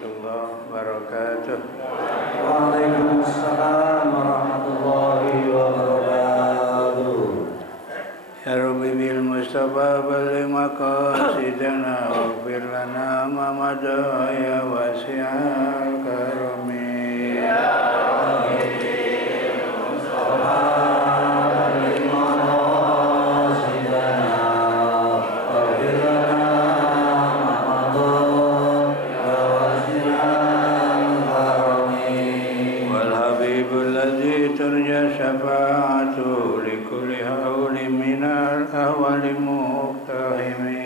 warahmatullahi wabarakatuh. Waalaikumsalam warahmatullahi wabarakatuh. Ya Rabbi bil Mustafa balli maqasidana waghfir lana ma madha ya wasi'al karami. Ya Rabbi bil Mustafa balli maqasidana waghfir lana ma madha ya wasi'al karami. Wal habibul ladzi turja syafa'atu likulli haulin minal awali muqtahimi.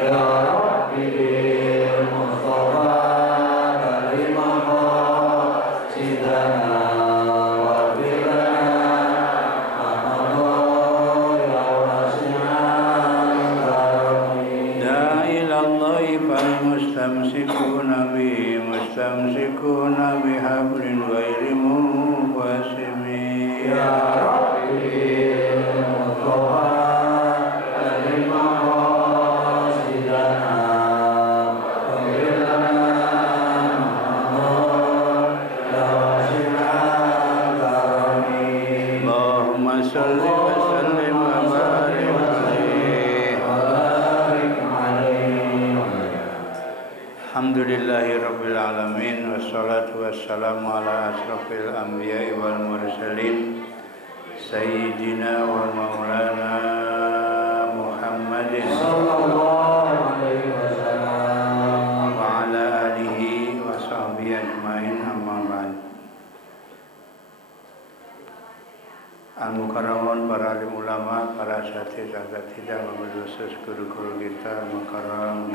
Ya Rabbi bil Mustafa balli maqasidana waghfir lana ma madha ya wasi'al karami. La ilallahi fal mustamsikuna bihablin ghairi munqasimi. Ya Rabbi bil Mustafa balli maqasidana waghfir lana ma madha ya wasi'al karami. Allahumma salli wa sallim wa barik alaihi. Alhamdulillahi rabbil alamin, wassalatu wassalamu ala asrafil anbiya'i wal mursalin sayyidina wa maulana Muhammadin Sallallahu alaihi wasallam. wa ala alihi wa sahbihi ajmain, amma ba'd. Al-Mukarramun, para alim ulama, para asatidz wabil khusus guru-guru kita, Mukarram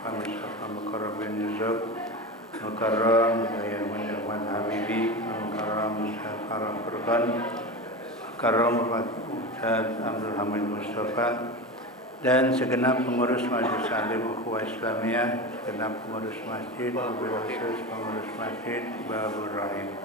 kami Mustafa Mukarram bin Yusuf, Mukarram Daya Menirwan Habibi, Mukarram Mustafa Furqan, Mukarram Ustaz Abdul Hamid Mustafa, dan segenap pengurus Majelis Alim Ukhuwah Islamiyah, segenap pengurus masjid, wabil khusus pengurus masjid Babur Rahim.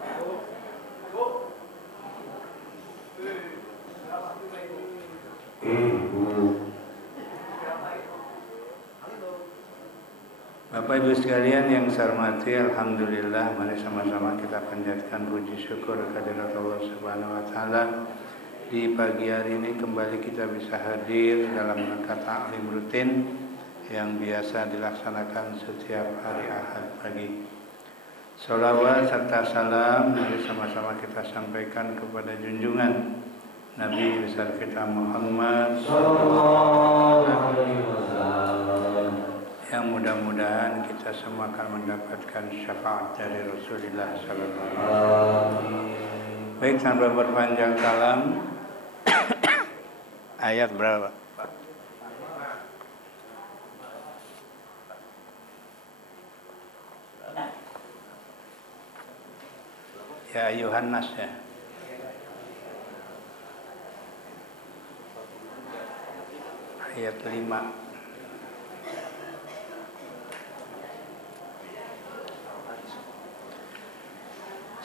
Bapak Ibu sekalian yang saya hormati, alhamdulillah, mari sama-sama kita panjatkan puji syukur kehadirat Allah Subhanahu wa taala. Di pagi hari ini kembali kita bisa hadir dalam rangka ta'lim rutin yang biasa dilaksanakan setiap hari Ahad pagi. Sholawat serta salam mari sama-sama kita sampaikan kepada junjungan Nabi besar kita Muhammad Sallallahu alaihi wasallam. yang mudah-mudahan kita semua akan mendapatkan syafaat dari Rasulullah sallallahu alaihi wasallam. Baik, tanpa berpanjang kalam, ayat berapa? Ya ayuhan nas ya. Ayat 5.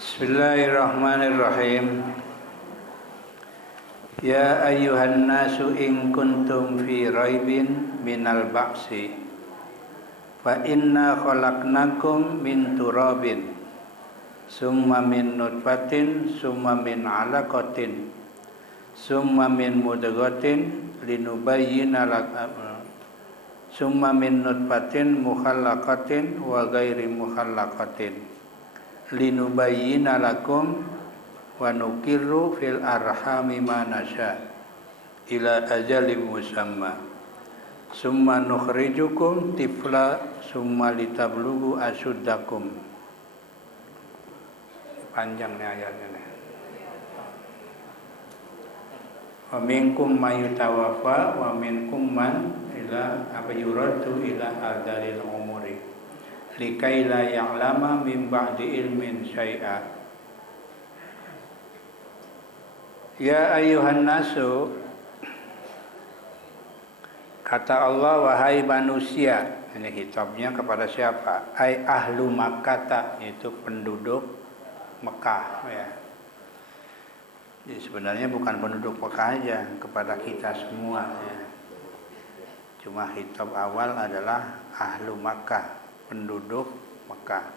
Bismillahirrahmanirrahim. Ya ayyuhan nasu in kuntum fi raibin minal ba'si fa inna khalaqnakum min turabin summa min nutfatin summa min 'alaqatin summa min mudghatin linubayyina lakum summa min nutfatin mukhallaqatin wa ghairi mukhallaqatin linubayyina lakum wa nukirru fil arhami ma nasha ila ajalin musamma summa nukhrijukum tifla summa litablughu asuddakum. Panjang nih ayatnya nih. Wa minkum mayutawaffa wa minkum man ila yuraddu ila adzalil umuri likai la ya'lama min ba'di ilmin syai'a. Ya ayyuhan nasu, kata Allah, wahai manusia. Ini khitabnya kepada siapa? Ai ahlu Makkah, yaitu penduduk Mekah ya. Jadi sebenarnya bukan penduduk Mekah aja, kepada kita semua ya. Cuma khitab awal adalah ahlu Makkah, penduduk Mekah.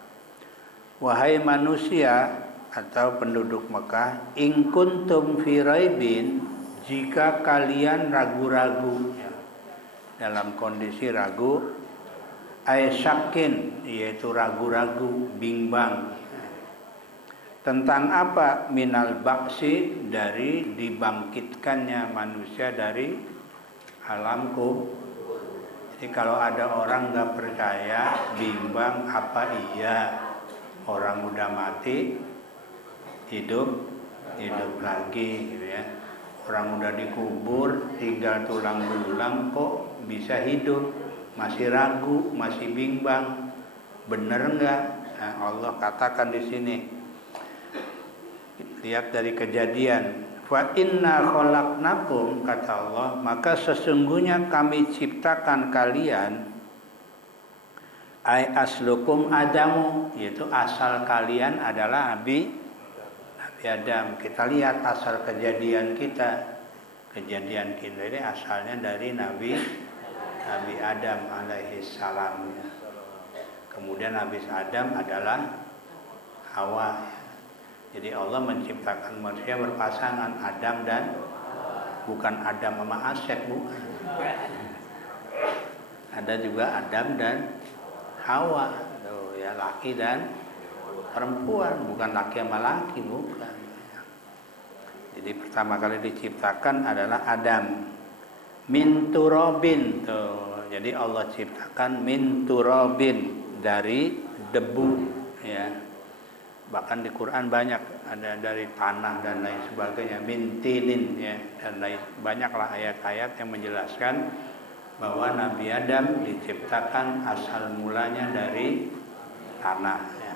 Wahai manusia atau penduduk Mekah, in kuntum fi raibin, jika kalian ragu-ragu, ya, dalam kondisi ragu, syakin, yaitu ragu-ragu, bimbang, tentang apa? Minal baksi, dari dibangkitkannya manusia dari alam kubur. Jadi kalau ada orang nggak percaya, bimbang, apa iya orang udah mati hidup lagi, gitu ya. Orang udah dikubur tinggal tulang belulang kok bisa hidup, masih ragu, masih bimbang, bener nggak? Nah, Allah katakan di sini, lihat dari Kejadian, fa inna khalaqnakum, kata Allah, maka sesungguhnya kami ciptakan kalian, ai aslukum adamu, yaitu asal kalian adalah Nabi Adam. Kita lihat asal kejadian kita ini asalnya dari Nabi Adam alaihi salam. Kemudian Nabi Adam adalah Hawa. Jadi Allah menciptakan manusia berpasangan, Adam dan, bukan Adam sama Asep, bukan. Ada juga Adam dan Hawa, ya, laki dan perempuan, bukan laki sama laki, bukan. Jadi pertama kali diciptakan adalah Adam min turabin, tuh. Jadi Allah ciptakan min turabin, dari debu, ya. Bahkan di Quran banyak ada dari tanah dan lain sebagainya, min tinin, ya, dan lain, banyaklah ayat-ayat yang menjelaskan bahwa Nabi Adam diciptakan asal mulanya dari tanah, ya.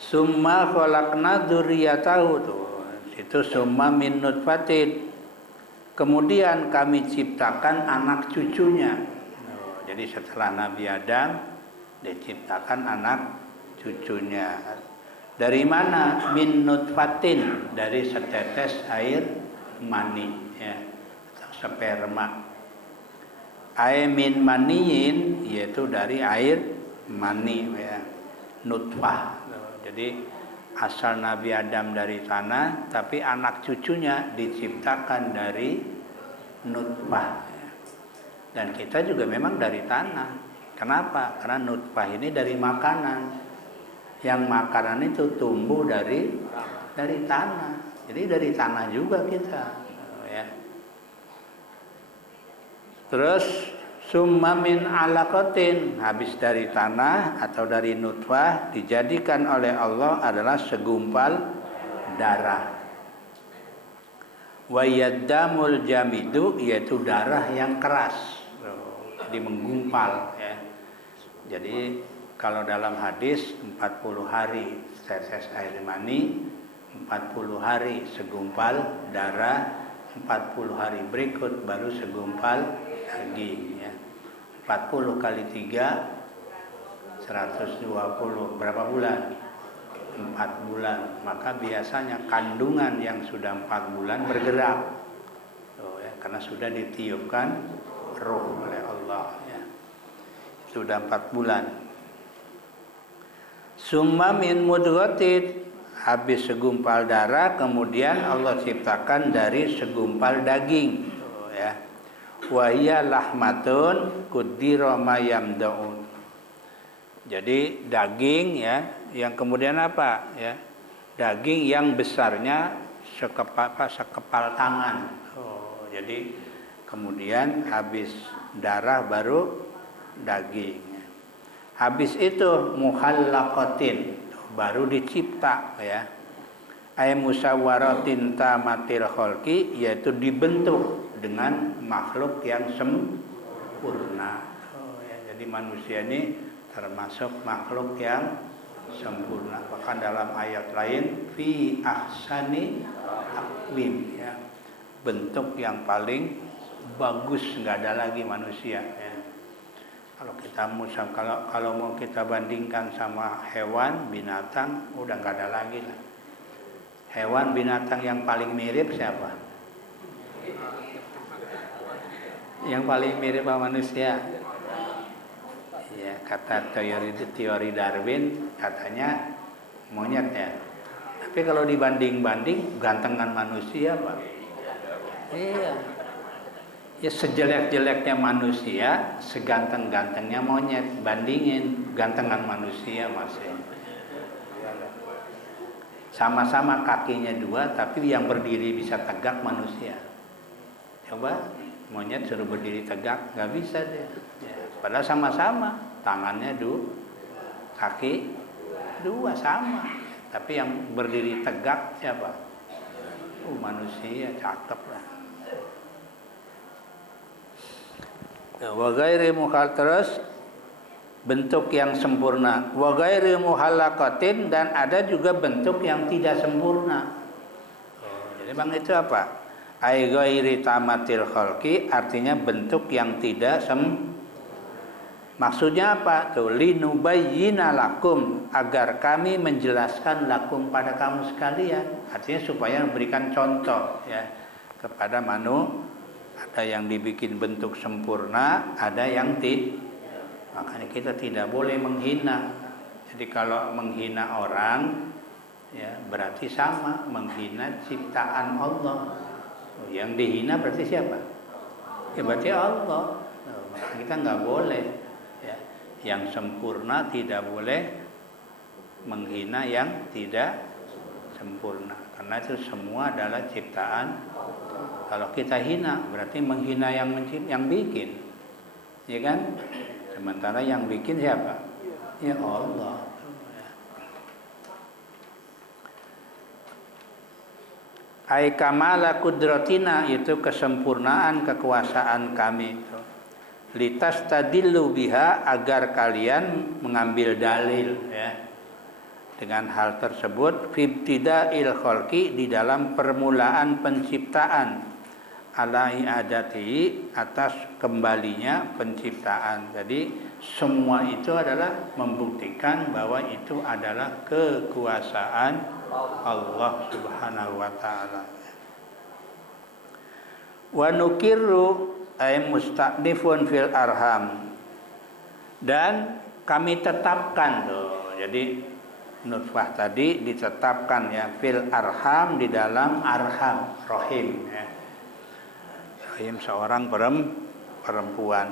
Summa khalaqna dzurriyyatahu, tuh. Itu summa min nutfatin. Kemudian kami ciptakan anak cucunya. Jadi setelah Nabi Adam diciptakan anak cucunya. Dari mana? Min nutfatin, dari setetes air mani, ya, atau sperma. Ai min maniin, yaitu dari air mani, ya, nutfah. Jadi asal Nabi Adam dari tanah, tapi anak cucunya diciptakan dari nutfah. Dan kita juga memang dari tanah. Kenapa? Karena nutfah ini dari makanan. Yang makanan itu tumbuh dari tanah. Jadi dari tanah juga kita, ya. Terus summa min alaqatin, habis dari tanah atau dari nutfah dijadikan oleh Allah adalah segumpal darah. Wa yaddamul jamidu, yaitu darah yang keras, jadi menggumpal, ya. Jadi kalau dalam hadis 40 hari tetes air mani, 40 hari segumpal darah, 40 hari berikut baru segumpal daging, ya. 40 kali 3 120, berapa bulan? 4 bulan. Maka biasanya kandungan yang sudah 4 bulan bergerak, ya, karena sudah ditiupkan roh oleh Allah, ya. Sudah 4 bulan. Summa min mudghatin, habis segumpal darah kemudian Allah ciptakan dari segumpal daging, ya. Wa hiya lahmatun qudira ma yamdaun. Jadi daging, ya, yang kemudian apa, ya? Daging yang besarnya sekepal tangan. Jadi kemudian habis darah baru daging. Habis itu muhallaqatin, baru dicipta, ya. Ay musawwaratin tamatil khalqi, yaitu dibentuk dengan makhluk yang sempurna. Ya, jadi manusia ini termasuk makhluk yang sempurna. Bahkan dalam ayat lain fi ahsani taqwim, ya, bentuk yang paling bagus, nggak ada lagi manusia, ya. Kalau mau kita bandingkan sama hewan binatang, udah nggak ada lagi lah. Hewan binatang yang paling mirip siapa? Yang paling mirip sama manusia, Ya, kata teori Darwin katanya monyet ya. Tapi kalau dibanding-banding gantengan manusia, Pak. Iya. Ya sejelek-jeleknya manusia, seganteng-gantengnya monyet. Bandingin gantengan manusia masih. Sama-sama kakinya 2, tapi yang berdiri bisa tegak manusia. Coba monyet suruh berdiri tegak, nggak bisa dia. Ya, padahal sama-sama, tangannya 2, kaki 2 sama. Tapi yang berdiri tegak siapa? Manusia, cakep lah. Wa ghairi muhal, terus bentuk yang sempurna. Wa ghairi muhallaqatin, dan ada juga bentuk yang tidak sempurna. Jadi Bang itu apa? Ai ghairi tamatil khalqi, artinya bentuk yang tidak maksudnya apa? Tuh linubayyina lakum, agar kami menjelaskan lakum pada kamu sekalian. Artinya supaya memberikan contoh ya kepada ada yang dibikin bentuk sempurna, ada yang tidak. Makanya kita tidak boleh menghina. Jadi kalau menghina orang ya berarti sama menghina ciptaan Allah. Yang dihina berarti siapa? Ya berarti Allah. Kita nggak boleh ya. Yang sempurna tidak boleh menghina yang tidak sempurna, karena itu semua adalah ciptaan. Kalau kita hina berarti menghina yang bikin, ya kan? Sementara yang bikin siapa? Ya Allah. Ai kamala kudratina, itu kesempurnaan kekuasaan kami itu. Litas tadillu biha, agar kalian mengambil dalil ya dengan hal tersebut, fibtida'il khalqi, di dalam permulaan penciptaan, ala i'adati, atas kembalinya penciptaan. Jadi semua itu adalah membuktikan bahwa itu adalah kekuasaan Allah Subhanahu wa taala. Wa nukirru ay mustaqdifun fil arham, dan kami tetapkan tuh. Jadi nutfah tadi ditetapkan ya fil arham, di dalam arham, rahim ya. Rahim seorang perempuan.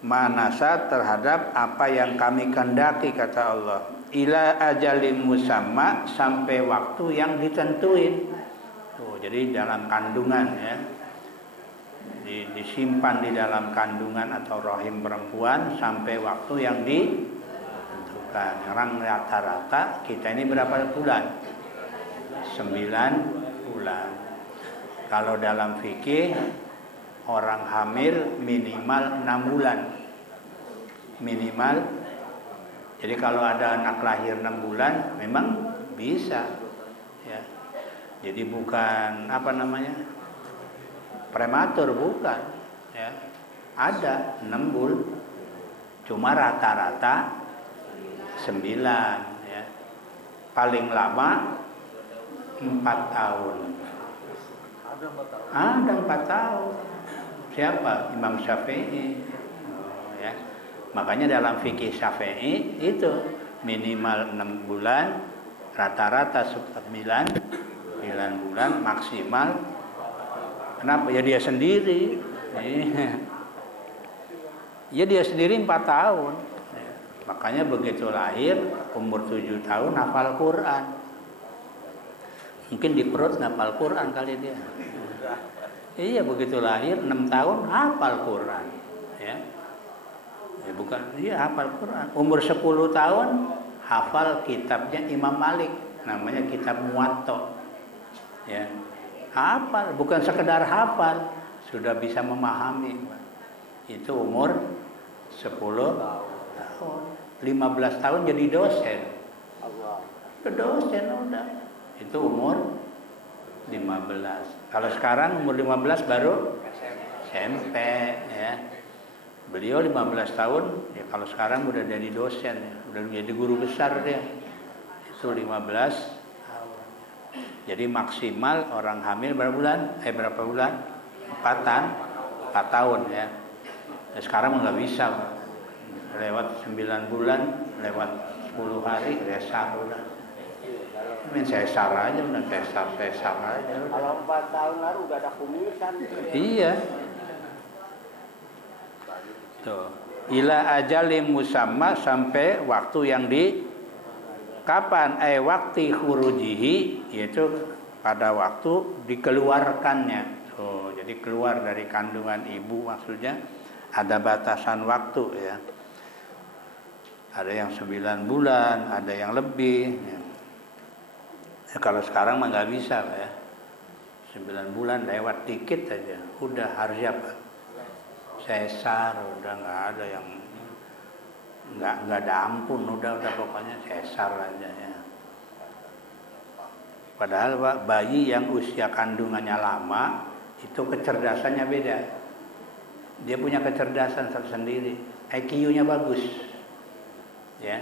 Manasa, terhadap apa yang kami kehendaki, kata Allah. Ila ajalin musamma, sampai waktu yang ditentuin. Tuh, jadi dalam kandungan ya. Disimpan di dalam kandungan atau rahim perempuan sampai waktu yang ditentukan. Orang rata-rata kita ini berapa bulan? 9 bulan. Kalau dalam fikih orang hamil minimal 6 bulan. Minimal. Jadi kalau ada anak lahir 6 bulan memang bisa ya. Jadi bukan prematur, bukan ya. Ada 6 bulan. Cuma rata-rata 9 ya. Paling lama 4 tahun. Ada 4 tahun. Siapa? Imam Syafi'i. Ya. Makanya dalam fikih Syafi'i itu minimal 6 bulan, rata-rata 9 bulan maksimal. Kenapa? Ya dia sendiri. Ya dia sendiri 4 tahun. Makanya begitu lahir umur 7 tahun hafal Quran. Mungkin di perut hafal Quran kali dia. Iya, begitu lahir 6 tahun hafal Quran. Ya. Ya bukan, dia hafal Quran. Umur 10 tahun hafal kitabnya Imam Malik, namanya kitab Muwatta. Ya. Hafal, bukan sekedar hafal, sudah bisa memahami. Itu umur 10 tahun. 15 tahun jadi dosen. Dosen udah. Itu umur 15. Kalau sekarang umur 15 baru SMP ya. Beliau 15 tahun ya, kalau sekarang udah jadi dosen ya, udah menjadi guru besar dia. Itu 15 tahun. Jadi maksimal orang hamil berapa bulan? 4 tahun ya. Sekarang nggak bisa. lewat 9 bulan, lewat 10 hari, sesar udah. Main sesar aja, udah sesar aja. Udah. Kalau 4 tahun lalu udah ada kumisan. Iya. Tuh. Ila ajalim musamma, sampai waktu yang di kapan? Waktu khurujihi, yaitu pada waktu dikeluarkannya. Tuh, jadi keluar dari kandungan ibu maksudnya ada batasan waktu ya. Ada yang 9 bulan, ada yang lebih. Ya. Ya, kalau sekarang mah nggak bisa Pak, ya. 9 bulan lewat dikit aja, udah harus apa? Sesar, udah nggak ada yang nggak ada ampun, udah pokoknya sesar aja ya. Padahal Pak, bayi yang usia kandungannya lama itu kecerdasannya beda. Dia punya kecerdasan tersendiri, IQ-nya bagus. Ya.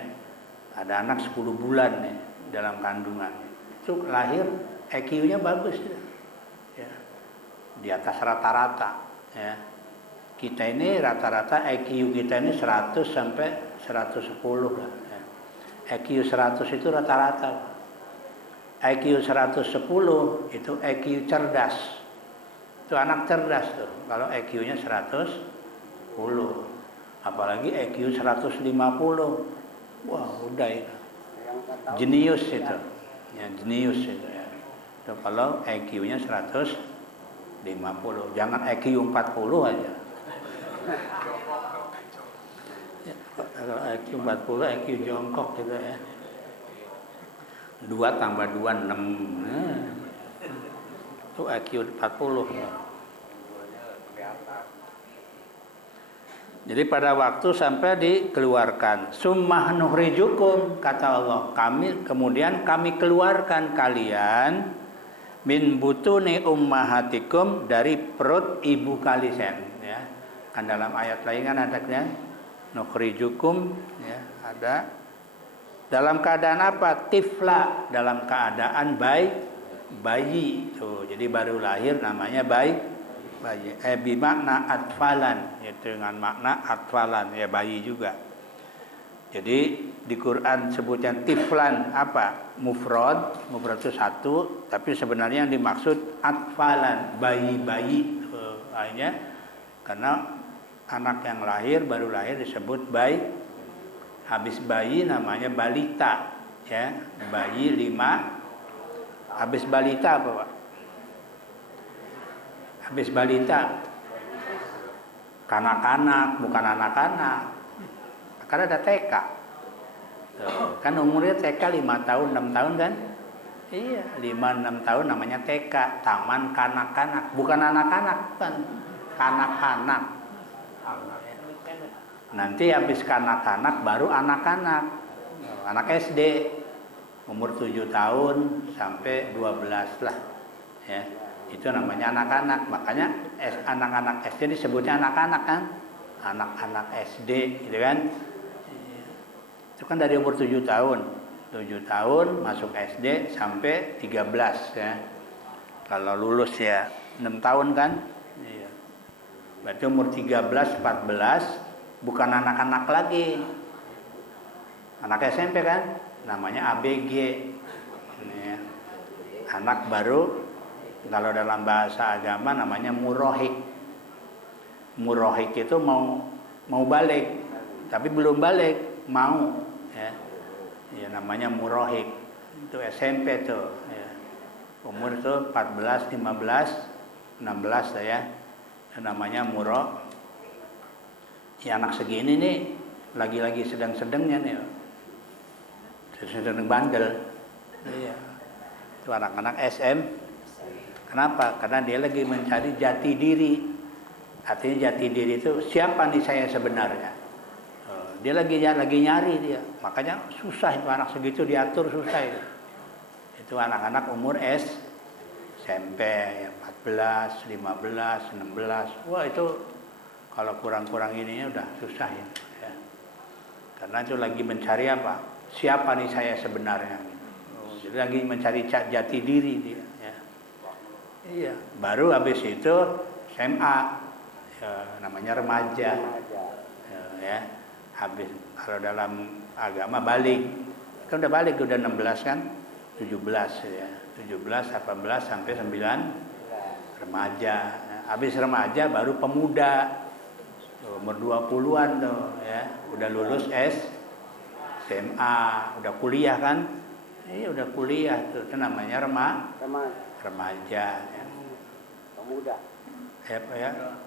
Ada anak 10 bulan nih dalam kandungan. Itu lahir IQ-nya bagus ya. Di atas rata-rata ya. Kita ini rata-rata IQ kita ini 100 sampai 110 lah ya. IQ 100 itu rata-rata. IQ 110 itu IQ cerdas. Itu anak cerdas tuh. Kalau IQ-nya 110. Apalagi IQ 150. Wah, udah itu. Jenius itu. Ya, jenius itu ya. Itu kalau IQ-nya 150. Jangan IQ 40 aja. Ya, kalau IQ 40, IQ jongkok gitu ya. 2 tambah 2, 6. Itu IQ 40. Jadi pada waktu sampai dikeluarkan, summah nukhrijukum, kata Allah, kemudian kami keluarkan kalian min butuni ummahatikum, dari perut ibu kalian ya. Kan dalam ayat lain kan ada ya, nukhrijukum ya, ada dalam keadaan apa? Tifla, dalam keadaan bayi. Tuh, jadi baru lahir namanya bayi. Bimakna atfalan, yaitu dengan makna atfalan ya, bayi juga. Jadi di Quran sebutnya tiflan apa? Mufrad itu satu, tapi sebenarnya yang dimaksud atfalan, bayi-bayi lainnya, karena anak yang lahir baru lahir disebut bayi. Habis bayi namanya balita ya, bayi 5. Habis balita apa Pak? Habis balita kanak-kanak, bukan anak-anak. Karena ada TK. Kan umurnya TK 5 tahun, 6 tahun kan? Iya, 5-6 tahun namanya TK, taman kanak-kanak, bukan anak-anak, kan? Kanak-kanak. Nanti habis kanak-kanak baru anak-anak. Anak SD umur 7 tahun sampai 12 lah. Ya. Itu namanya anak-anak. Makanya anak-anak SD disebutnya anak-anak kan? Anak-anak SD gitu kan? Itu kan dari umur 7 tahun. 7 tahun masuk SD sampai 13 ya. Kalau lulus ya 6 tahun kan? Iya. Berarti umur 13, 14 bukan anak-anak lagi. Anak SMP kan? Namanya ABG. Ya. Anak baru, kalau dalam bahasa agama namanya murohik. Murohik itu mau balik, tapi belum balik, mau ya. Ya namanya murohik. Itu SMP tuh ya. Umur itu 14, 15, 16 ya. Itu namanya muroh. Ya anak segini nih lagi-lagi sedang-sedangnya nih. Sedang bandel. Iya. Itu anak-anak SM. Kenapa? Karena dia lagi mencari jati diri. Artinya jati diri itu siapa nih saya sebenarnya. Dia lagi nyari dia. Makanya susah itu anak segitu diatur, susah itu. Itu anak-anak umur SMP 14, 15, 16. Wah itu kalau kurang-kurang ininya udah susah ya. Karena itu lagi mencari apa? Siapa nih saya sebenarnya. Jadi lagi mencari jati diri dia. Iya, baru habis itu SMA, ya, namanya remaja, ya. habis. Kalau dalam agama balik, kan udah balik, udah 16 kan, 17 ya, 17, 18 sampai 9 remaja. Habis remaja baru pemuda, tuh, umur 20-an tuh ya, udah lulus SMA, udah kuliah kan, udah kuliah tuh, itu namanya remaja ya. Pemuda.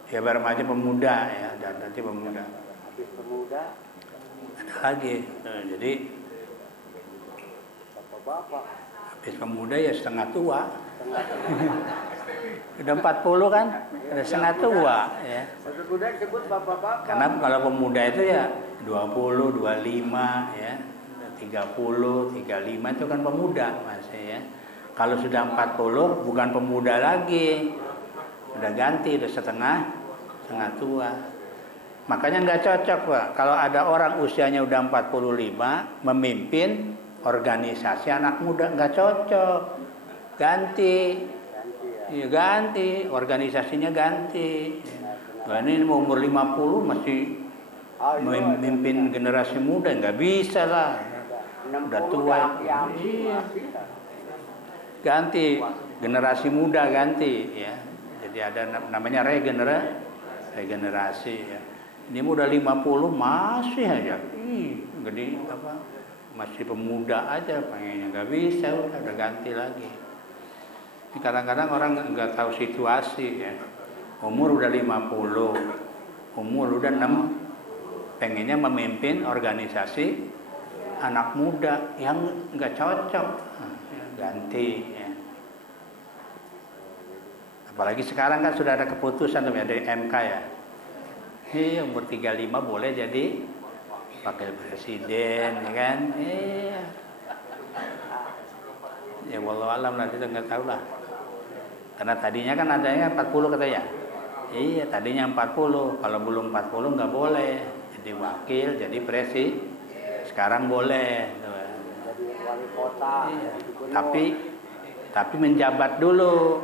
Ya remaja pemuda ya, dan nanti pemuda. Habis pemuda. Ada lagi, jadi Bapak-bapak. habis pemuda ya setengah tua. Udah 40 kan, udah setengah tua ya. Pemuda disebut bapak-bapak. Karena kalau pemuda itu ya 20, 25 ya, 30, 35 itu kan pemuda masih ya. Kalau sudah 40 bukan pemuda lagi, udah ganti, udah setengah tua. Makanya nggak cocok Pak, kalau ada orang usianya udah 45 memimpin organisasi anak muda, nggak cocok, ganti. Iya ganti, organisasinya ganti. Nah, ini umur 50 masih memimpin generasi muda, nggak bisa lah. Udah tua. Iya. Ganti, generasi muda ganti ya. Jadi ada namanya regenerasi ya. Ini udah 50 masih aja. Gede apa? Masih pemuda aja pengennya, nggak bisa, udah ganti lagi. Kadang-kadang orang nggak tahu situasi ya. Umur udah 50, umur udah 6, pengennya memimpin organisasi anak muda yang nggak cocok, ganti ya. Apalagi sekarang kan sudah ada keputusan dari MK ya. Umur 35 boleh jadi wakil presiden ya kan. Ya wallahualam lah, kita nggak tahu lah. Karena tadinya kan adanya 40 katanya. Iya, tadinya 40. Kalau belum 40 nggak boleh. Jadi wakil, jadi presiden. Sekarang boleh. Jadi wali kota. Iya. Tapi menjabat dulu.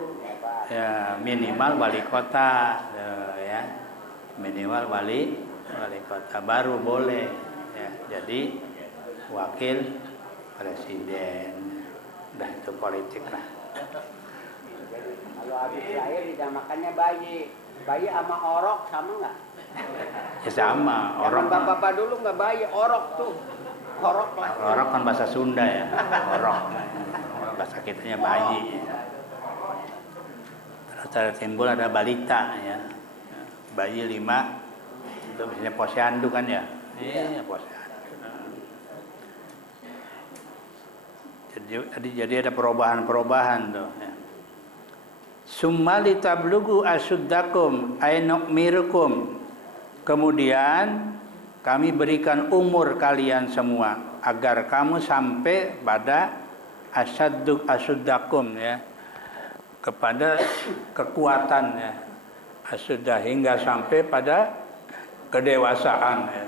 Ya, minimal wali kota ya. Minimal wali kota baru boleh ya. Jadi wakil presiden. Udah itu politik lah. Jadi kalau habis lahir dinamakannya bayi. Bayi sama orok sama nggak? Ya sama, orok. Bapak-bapak dulu nggak bayi, orok tuh. Orok lah. Orok kan bahasa Sunda ya. Orok. Bahasa kitanya bayi. Terus timbul ada balita ya. Bayi 5 itu biasanya posyandu kan ya. Iya, posyandu. Jadi ada perubahan tuh ya. Summa litablugu asuddakum ay nu'mirukum. Kemudian kami berikan umur kalian semua agar kamu sampai pada asuddakum ya, kepada kekuatan ya. Asuddah hingga sampai pada kedewasaan ya.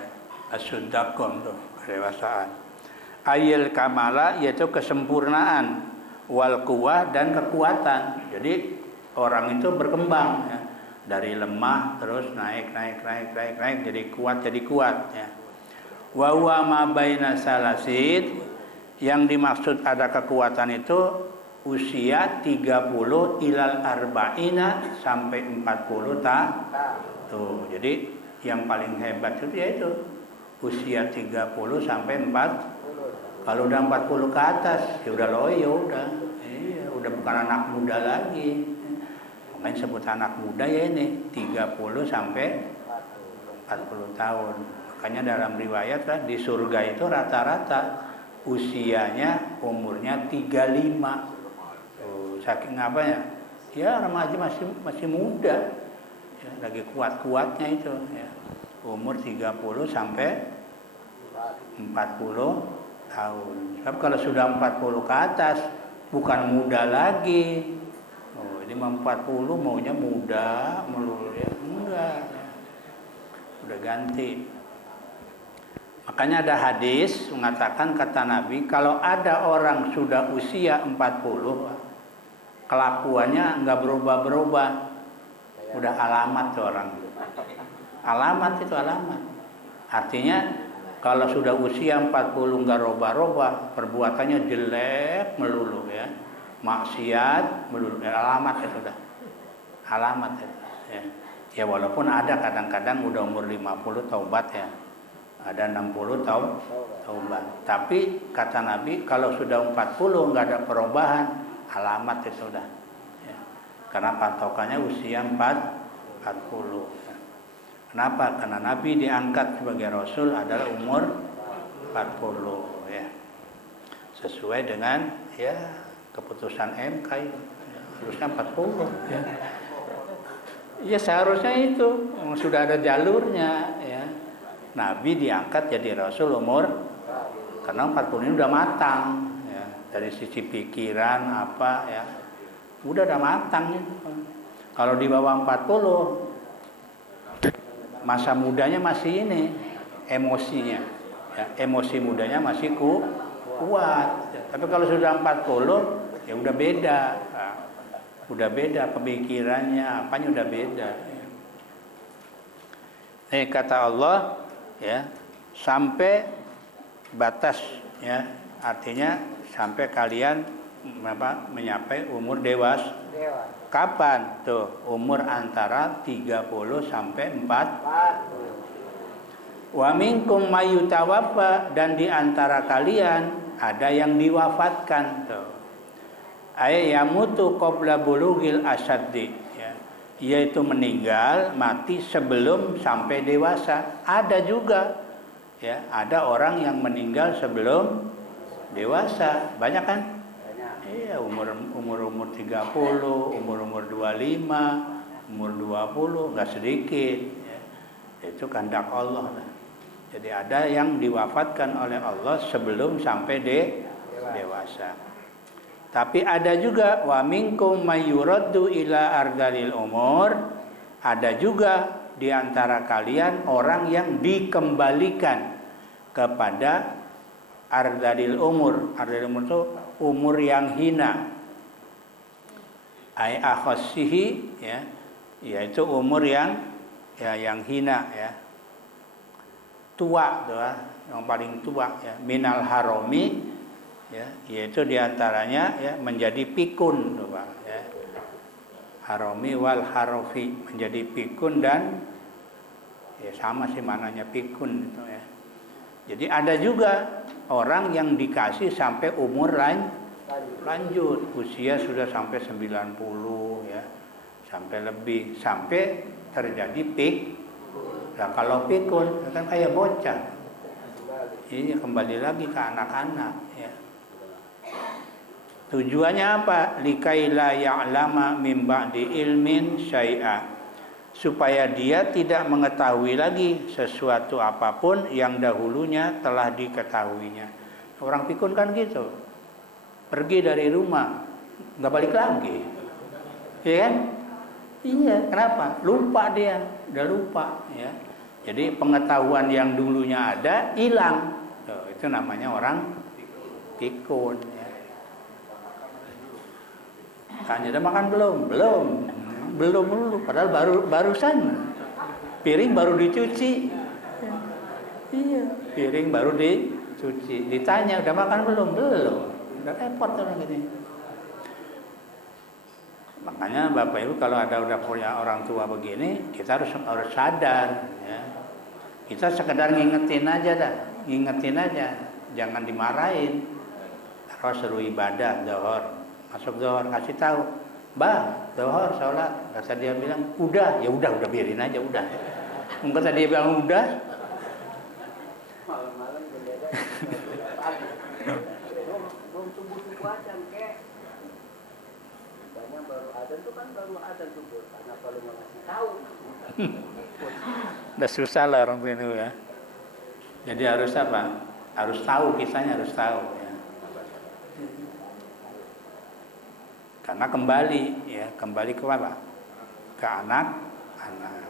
Asuddakum tuh kedewasaan. Ayil kamala yaitu kesempurnaan, wal quwwah dan kekuatan. Jadi orang itu berkembang ya. Dari lemah terus naik jadi kuat ya. Wa huwa ma baina salasid, yang dimaksud ada kekuatan itu usia 30 ilal arba'ina sampai 40 tahun. Tuh, jadi yang paling hebat itu yaitu usia 30 sampai 40. Kalau udah 40 ke atas, ya udah loyo, udah bukan anak muda lagi. Makanya sebut anak muda ya ini 30 sampai 40 tahun. Makanya dalam riwayat lah, di surga itu rata-rata usianya umurnya 35. Saking apa ya? Ya remaja masih muda. Ya, lagi kuat-kuatnya itu ya. Umur 30 sampai 40 tahun. Tapi kalau sudah 40 ke atas bukan muda lagi. Ini 40 maunya muda melulu ya. Enggak. Udah ganti. Makanya ada hadis mengatakan, kata Nabi, kalau ada orang sudah usia 40, kelakuannya enggak berubah-berubah. Udah alamat tuh orang. Alamat itu alamat. Artinya Kalau sudah usia 40 nggak robah-robah, perbuatannya jelek melulu ya, maksiat melulu, alamat itu dah, alamat itu. Ya. Ya walaupun ada kadang-kadang udah umur 50 taubat ya, ada 60 taubat. Tapi kata Nabi kalau sudah 40 nggak ada perubahan, alamat itu dah. Ya. Karena patokannya usia 40. Kenapa? Karena Nabi diangkat sebagai Rasul adalah umur 40 ya. Sesuai dengan ya keputusan MK ya, harusnya 40 ya. Ya seharusnya itu sudah ada jalurnya ya. Nabi diangkat jadi Rasul umur karena 40 ini udah matang ya. Dari sisi pikiran apa ya. Udah matang ya. Kalau di bawah 40 masa mudanya masih ini, emosinya ya, emosi mudanya masih kuat ya. Tapi kalau sudah 40 ya udah beda nah, udah beda pemikirannya apanya udah beda ya. Kata Allah ya, sampai batas ya, artinya sampai kalian mencapai umur dewasa. Kapan tuh? Umur antara 30 sampai 40. Wa minkum mayutawaffa, dan di antara kalian ada yang diwafatkan tuh. Ay yamutu qabla bulughil asaddi ya. Yaitu meninggal mati sebelum sampai dewasa. Ada juga ya, ada orang yang meninggal sebelum dewasa. Banyak kan? Iya, umur 30, umur 25, umur 20, nggak sedikit ya. Itu kehendak Allah. Jadi ada yang diwafatkan oleh Allah sebelum sampai dewasa. Tapi ada juga wa minkum mayyuraddu ila ardalil umur, ada juga di antara kalian orang yang dikembalikan kepada ardalil umur. Ardalil umur itu umur yang hina, ay akhassihi ya, yaitu umur yang ya yang hina ya, tua tuh, yang paling tua ya, minal haromi ya, yaitu diantaranya ya menjadi pikun tuh, Pak, ya. Haromi wal harofi, menjadi pikun dan ya sama sih mananya pikun itu ya. Jadi ada juga orang yang dikasih sampai umur lanjut, usia sudah sampai 90 ya, sampai lebih, sampai terjadi pik. Nah kalau pikun kan kayak bocah, ini kembali lagi ke anak-anak ya. Tujuannya apa? Likaila ya'lama min ba'di ilmin syai'a, supaya dia tidak mengetahui lagi sesuatu apapun yang dahulunya telah diketahuinya. Orang pikun kan gitu, pergi dari rumah nggak balik lagi, ya kan? Iya, kenapa? Lupa dia, udah lupa ya. Jadi pengetahuan yang dulunya ada hilang. Itu namanya orang pikun ya. Tanya udah makan belum? Belum dulu, padahal barusan piring baru dicuci. Iya, piring baru dicuci. Ditanya udah makan belum? Udah repot orang gini. Makanya Bapak Ibu kalau udah punya orang tua begini, kita harus sadar ya. Kita sekedar ngingetin aja, jangan dimarahin. Terus seru ibadah zuhur, masuk zuhur kasih tahu, "Mbak, zuhur sholat." Kata dia bilang, "Udah." Ya udah biarin aja udah. Mungkin tadi dia bilang udah. Malam-malam bendera. Belum subuh aja kek. Banyak baru adzan tuh kan baru adzan subuh. Karena kalau nggak ngasih tahu. Udah susah lah orang itu ya. Jadi harus apa? Harus tahu, kisahnya harus tahu ya. Karena kembali ke apa? Ke anak-anak.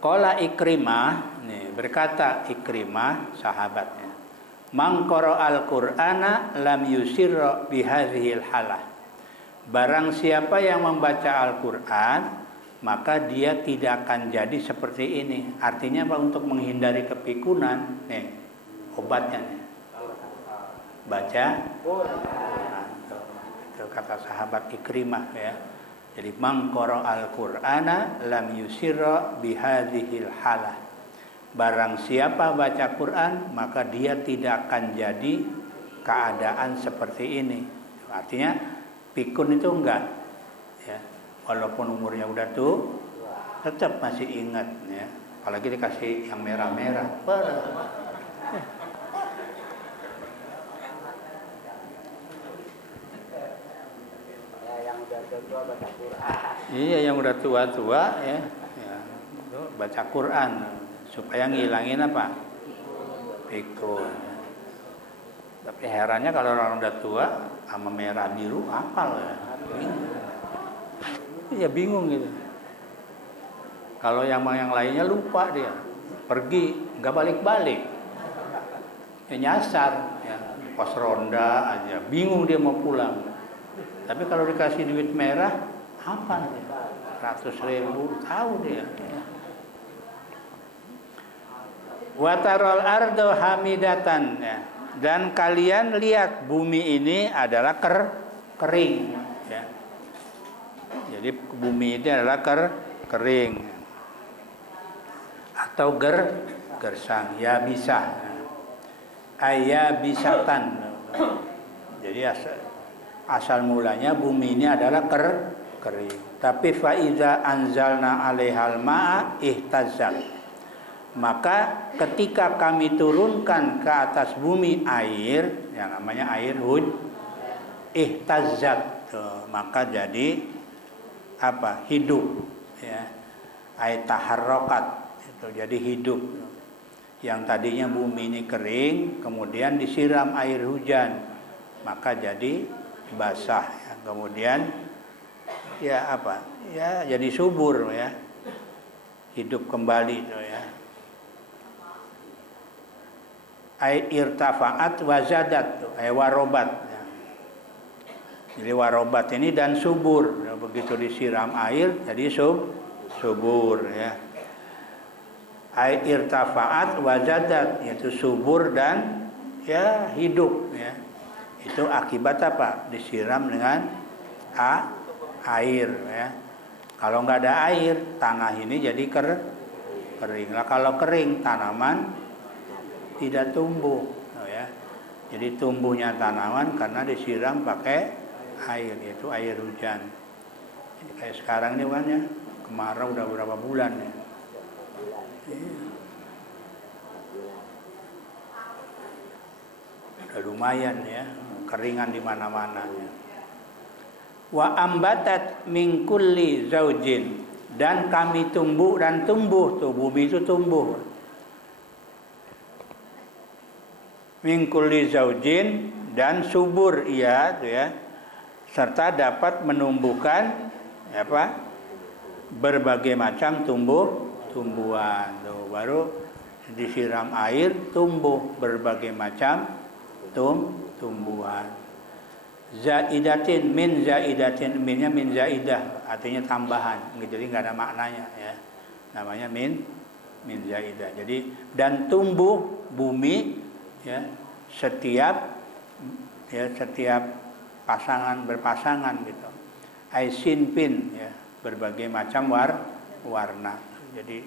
Qala Ikrimah, nih berkata Ikrimah sahabatnya, "Man qara'al Qur'ana lam yusirra bihadhil halah." Barang siapa yang membaca Al-Qur'an maka dia tidak akan jadi seperti ini. Artinya apa? Untuk menghindari kepikunan, nih obatnya nih. Baca Quran. Itu kata sahabat Ikrimah ya. Jadi man qara'al Qur'ana lam yusirra bihadhil halah. Barang siapa baca Quran, maka dia tidak akan jadi keadaan seperti ini. Artinya pikun itu enggak ya. Walaupun umurnya udah tuh tetap masih ingat ya. Apalagi dikasih yang merah-merah. Yang udah tua baca Quran. Iya, yang udah tua-tua ya, baca Quran supaya ngilangin apa? Pikun. Tapi herannya kalau orang udah tua sama merah biru hafal ya. Ya bingung gitu. Kalau yang lainnya lupa dia, pergi nggak balik-balik, ya nyasar, ya pos ronda aja, bingung dia mau pulang. Tapi kalau dikasih duit merah, hafal dia, 100.000 tahu dia. Watarol ardo hamidatan ya. Dan kalian lihat bumi ini adalah kering ya. Jadi bumi ini adalah kering atau gersang ya bisa ayya bisatan. Jadi asal mulanya bumi ini adalah kering. Tapi faiza anzalna 'alaihal ma'a ihtazzat. Maka ketika kami turunkan ke atas bumi air, yang namanya air ihtazzat, maka jadi apa? Hidup ya. Ay taharrokat, itu jadi hidup. Yang tadinya bumi ini kering, kemudian disiram air hujan, maka jadi basah ya. Kemudian ya apa? Ya jadi subur ya. Hidup kembali itu ya. Ay irtafa'at wazadat, ay warobat ya. Jadi warobat ini dan subur ya, begitu disiram air jadi subur ya. Ay irtafa'at wazadat, yaitu subur dan ya hidup ya. Itu akibat apa? Disiram dengan air ya. Kalau nggak ada air, tanah ini jadi kering. Lah kalau kering, tanaman tidak tumbuh ya. Jadi tumbuhnya tanaman karena disiram pakai air, yaitu air hujan. Jadi kayak sekarang ini kan ya, kemarau udah berapa bulan ya. Udah lumayan ya, keringan di mana-mana ya. Wa ambatat min kulli zaujin, dan kami tumbuh tuh bumi itu tumbuh. Min kulli zaujin, dan subur ya, tuh ya, serta dapat menumbuhkan apa? Berbagai macam tumbuhan. Tuh, baru disiram air tumbuh berbagai macam tumbuhan. Zaidatin min zaidatin, minnya min zaidah, artinya tambahan. Jadi nggak ada maknanya ya. Namanya min zaidah. Jadi dan tumbuh bumi ya setiap pasangan berpasangan gitu. Aisinpin ya, berbagai macam warna. Jadi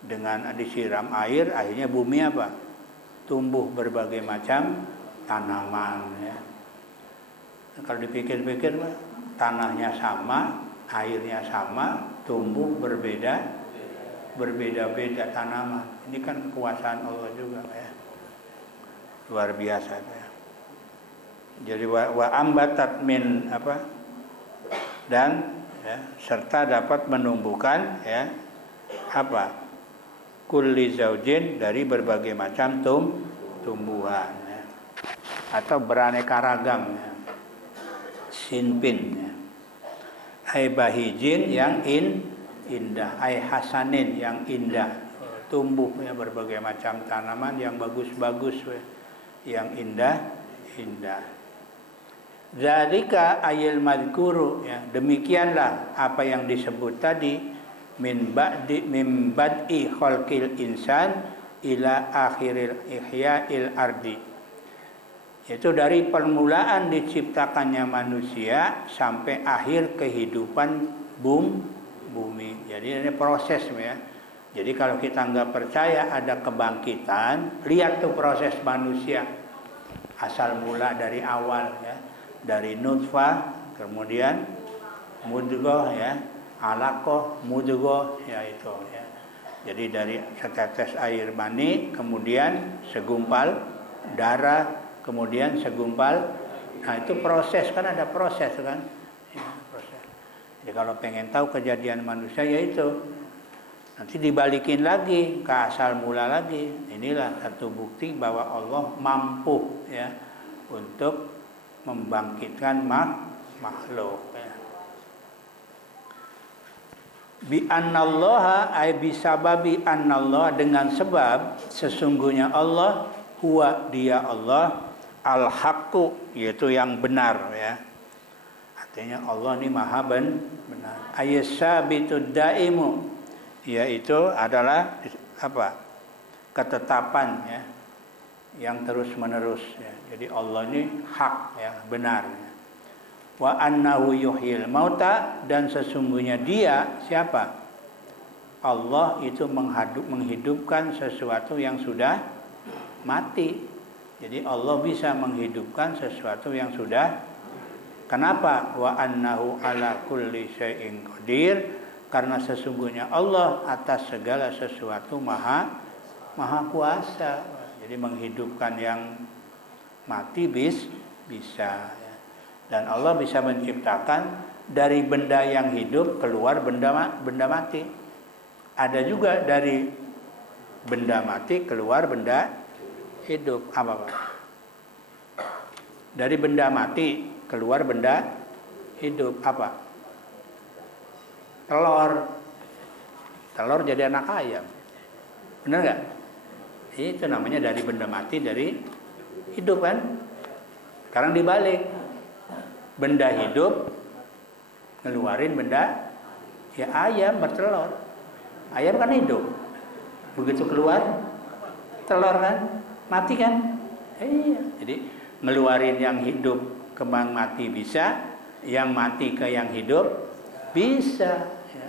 dengan disiram air akhirnya bumi apa? Tumbuh berbagai macam tanaman ya. Kalau dipikir-pikir tanahnya sama, airnya sama, tumbuh berbeda-beda tanaman. Ini kan kekuasaan Allah juga ya. Luar biasa ya. Jadi wa ambatat min apa? Dan ya, serta dapat menumbuhkan ya apa? Kulli zaujin, dari berbagai macam tumbuhan ya. Atau beraneka ragam ya. Sinpin ya. Ai bahijin, yang indah, ai hasanin, yang indah. Tumbuh ya berbagai macam tanaman yang bagus-bagus ya. Yang indah. Zalika ayil madhkuru ya. Demikianlah apa yang disebut tadi min bad'i khalqil insan ila akhiril ihya'il ardi. Itu dari permulaan diciptakannya manusia sampai akhir kehidupan bumi. Jadi ini proses ya. Jadi kalau kita nggak percaya ada kebangkitan, lihat tuh proses manusia asal mula dari awal ya, dari nutfah, kemudian mudghah ya, alaqah, mudghah ya itu ya. Jadi dari setetes air mani, kemudian segumpal darah, kemudian segumpal. Nah itu proses, kan ada proses kan. Ya, proses. Jadi kalau pengen tahu kejadian manusia ya itu. Nanti dibalikin lagi ke asal mula lagi. Inilah satu bukti bahwa Allah mampu ya untuk membangkitkan makhluk. Ya. Bi annallaha ay bisababi annallah, dengan sebab sesungguhnya Allah huwa dia Allah al-haqqu, yaitu yang benar ya. Artinya Allah ini maha benar. Ayyasabitud daimu, yaitu adalah apa? Ketetapan ya, yang terus menerus ya. Jadi Allah ini hak ya, benar ya. Wa annahu yuhyil mauta, dan sesungguhnya dia siapa? Allah itu menghidupkan sesuatu yang sudah mati. Jadi Allah bisa menghidupkan sesuatu yang sudah. Kenapa? Wa annahu ala kulli syai'in qadir, karena sesungguhnya Allah atas segala sesuatu maha kuasa. Jadi menghidupkan yang mati bisa. Dan Allah bisa menciptakan dari benda yang hidup keluar benda mati. Ada juga dari benda mati keluar benda hidup. Apa Pak? Dari benda mati keluar benda hidup. Apa? Telur jadi anak ayam. Benar nggak? Itu namanya dari benda mati dari hidup kan? Sekarang dibalik. Benda hidup ngeluarin benda ya, ayam bertelur. Ayam kan hidup. Begitu keluar telur kan mati kan? Iya. Jadi ngeluarin yang hidup ke yang mati bisa, yang mati ke yang hidup bisa ya.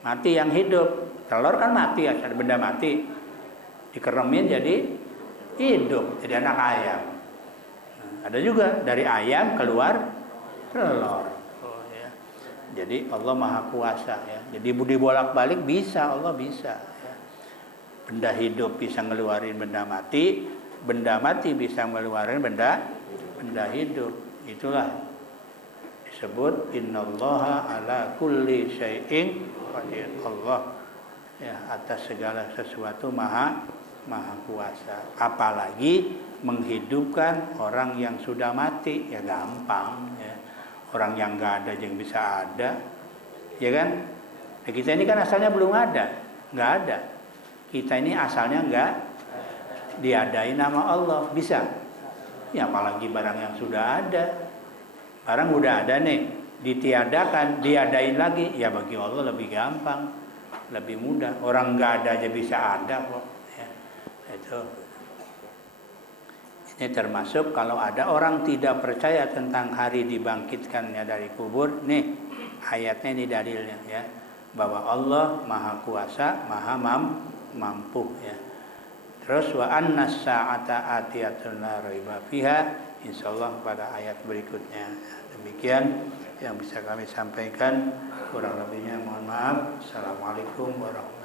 Mati yang hidup, telur kan mati, asal benda mati dikeremin jadi hidup, jadi anak ayam. Nah, ada juga dari ayam keluar telur. Oh, ya. Jadi Allah maha kuasa ya. Jadi dibolak-balik bisa, Allah bisa ya. Benda hidup bisa ngeluarin benda mati bisa ngeluarin benda hidup. Itulah disebut innallaha ala kulli syai'in qadir. Allah ya atas segala sesuatu maha kuasa. Apalagi menghidupkan orang yang sudah mati ya gampang ya. Orang yang nggak ada yang bisa ada, ya kan? Nah, kita ini kan asalnya belum ada, nggak ada. Kita ini asalnya nggak diadain nama Allah, bisa. Ya apalagi barang yang sudah ada, barang udah ada nih, ditiadakan, diadain lagi, ya bagi Allah lebih gampang, lebih mudah. Orang nggak ada aja bisa ada kok. Ya, itu. Ini termasuk kalau ada orang tidak percaya tentang hari dibangkitkannya dari kubur, nih ayatnya ini dalilnya ya, bahwa Allah maha kuasa, maha mampu ya. Terus wa annas sa'ata atiyatun la raiba fiha, insyaallah pada ayat berikutnya. Demikian yang bisa kami sampaikan, kurang lebihnya mohon maaf. Assalamualaikum warahmatullahi wabarakatuh.